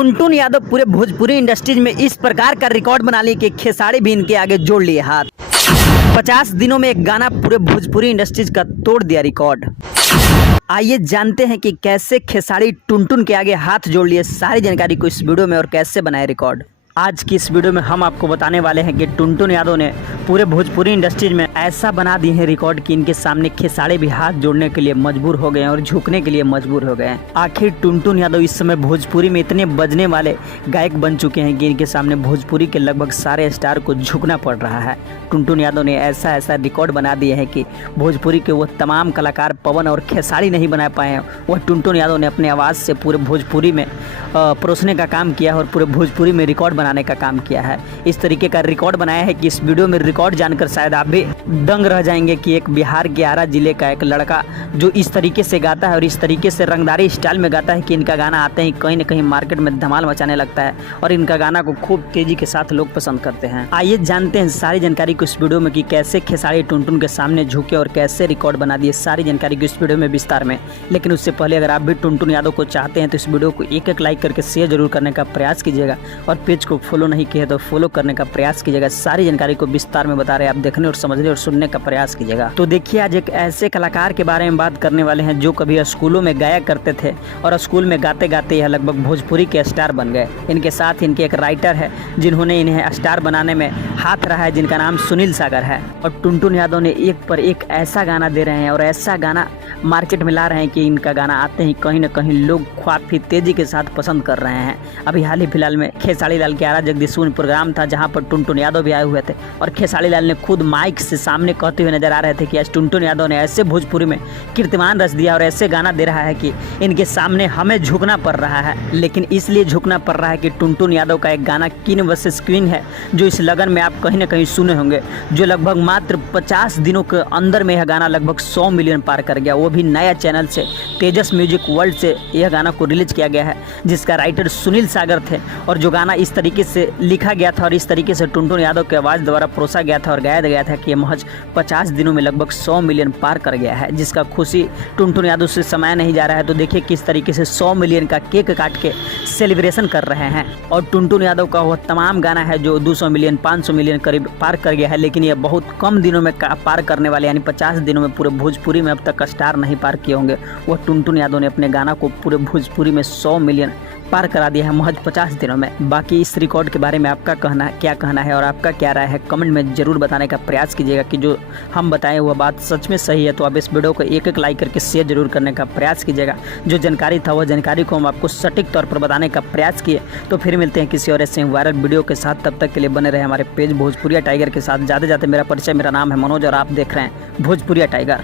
टुनटुन यादव पूरे भोजपुरी इंडस्ट्रीज में इस प्रकार का रिकॉर्ड बना लिए कि खेसारी भी इनके आगे जोड़ लिए हाथ। 50 दिनों में एक गाना पूरे भोजपुरी इंडस्ट्रीज का तोड़ दिया रिकॉर्ड। आइए जानते हैं कि कैसे खेसारी टुनटुन के आगे हाथ जोड़ लिए। सारी जानकारी को इस वीडियो में और कैसे बनाए रिकॉर्ड। आज की इस वीडियो में हम आपको बताने वाले हैं कि टुनटुन यादव ने पूरे भोजपुरी इंडस्ट्रीज में ऐसा बना दिए हैं रिकॉर्ड कि इनके सामने खेसारी भी हाथ जोड़ने के लिए मजबूर हो गए हैं और झुकने के लिए मजबूर हो गए हैं। आखिर टुनटुन यादव इस समय भोजपुरी में इतने बजने वाले गायक बन चुके हैं कि इनके सामने भोजपुरी के लगभग सारे स्टार को झुकना पड़ रहा है। टुनटुन यादव ने ऐसा रिकॉर्ड बना दिया है कि भोजपुरी के वो तमाम कलाकार पवन और खेसारी नहीं बना पाए हैं, वह टुनटुन यादव ने अपने आवाज़ से पूरे भोजपुरी में परोसने का काम किया है और पूरे भोजपुरी में रिकॉर्ड बनाने का काम किया है। इस तरीके का रिकॉर्ड बनाया है कि इस वीडियो में रिकॉर्ड जानकर शायद आप भी दंग रह जाएंगे कि एक बिहार के आरा जिले का एक लड़का जो इस तरीके से गाता है और इस तरीके से रंगदारी स्टाइल में गाता है कि इनका गाना आते ही कहीं ना कहीं मार्केट में धमाल मचाने लगता है और इनका गाना को खूब तेजी के साथ लोग पसंद करते हैं। आइए जानते हैं सारी जानकारी को इस वीडियो में कि कैसे खेसारी टुनटुन के सामने झुके और कैसे रिकॉर्ड बना दिए। सारी जानकारी को इस वीडियो में विस्तार में। लेकिन उससे पहले अगर आप भी टुनटुन यादव को चाहते हैं तो इस वीडियो को एक लाइक करके शेयर जरूर करने का प्रयास कीजिएगा और पेज को फॉलो नहीं किया तो फॉलो करने का प्रयास कीजिएगा। सारी जानकारी को विस्तार में बता रहे हैं, आप देखने और समझने और सुनने का प्रयास कीजिएगा। तो देखिए, आज एक ऐसे कलाकार के बारे में बात करने वाले हैं जो कभी स्कूलों में गाया करते थे और स्कूल में गाते गाते यह लगभग भोजपुरी के स्टार बन गए। इनके साथ इनके एक राइटर है जिन्होंने इन्हें स्टार बनाने में हाथ रहा है, जिनका नाम सुनील सागर है। और टुनटुन यादव ने एक पर एक ऐसा गाना दे रहे हैं और ऐसा गाना मार्केट में ला रहे हैं कि इनका गाना आते ही कहीं ना कहीं लोग काफ़ी तेजी के साथ पसंद कर रहे हैं। अभी हाल ही फिलहाल में खेसारी लाल के आरा जगदीशपुर में प्रोग्राम था जहां पर टुनटुन यादव भी आए हुए थे और खेसारी लाल ने खुद माइक से सामने कहते हुए नजर आ रहे थे कि आज टुनटुन यादव ने ऐसे भोजपुरी में कीर्तिमान रच दिया और ऐसे गाना दे रहा है कि इनके सामने हमें झुकना पड़ रहा है। लेकिन इसलिए झुकना पड़ रहा है कि टुनटुन यादव का एक गाना किंग वर्सेस क्वीन है जो इस लगन में आप कहीं ना कहीं सुने होंगे, जो लगभग मात्र 50 दिनों के अंदर में यह गाना लगभग 100 मिलियन पार कर गया। वो भी नया चैनल से तेजस म्यूजिक वर्ल्ड से यह गाना को रिलीज किया गया है जिसका राइटर सुनील सागर थे और जो गाना इस तरीके से लिखा गया था और इस तरीके से टुनटुन यादव की आवाज़ द्वारा परोसा गया था और गाया गया था कि महज 50 दिनों में लगभग 100 मिलियन पार कर गया है, जिसका खुशी टुनटुन यादव से समाया नहीं जा रहा है। तो देखिए किस तरीके से 100 मिलियन का केक काट के सेलिब्रेशन कर रहे हैं। और टुनटुन यादव का वह तमाम गाना है जो 200 मिलियन 500 मिलियन करीब पार कर गया है, लेकिन यह बहुत कम दिनों में पार करने वाले यानी 50 दिनों में पूरे भोजपुरी में अब तक स्टार नहीं पार किए होंगे। वह टुनटुन यादव ने अपने गाना को पूरे भोजपुरी में 100 मिलियन पार करा दिया है महज 50 दिनों में। बाकी इस रिकॉर्ड के बारे में आपका क्या कहना है और आपका क्या राय है कमेंट में जरूर बताने का प्रयास कीजिएगा कि जो हम बताएं वह बात सच में सही है। तो आप इस वीडियो को एक लाइक करके शेयर जरूर करने का प्रयास कीजिएगा। जो जानकारी था वह जानकारी को हम आपको सटीक तौर पर बताने का प्रयास किए। तो फिर मिलते हैं किसी और ऐसे वायरल वीडियो के साथ, तब तक के लिए बने रहे हमारे पेज भोजपुरिया टाइगर के साथ। जाते जाते मेरा परिचय, मेरा नाम है मनोज और आप देख रहे हैं भोजपुरिया टाइगर।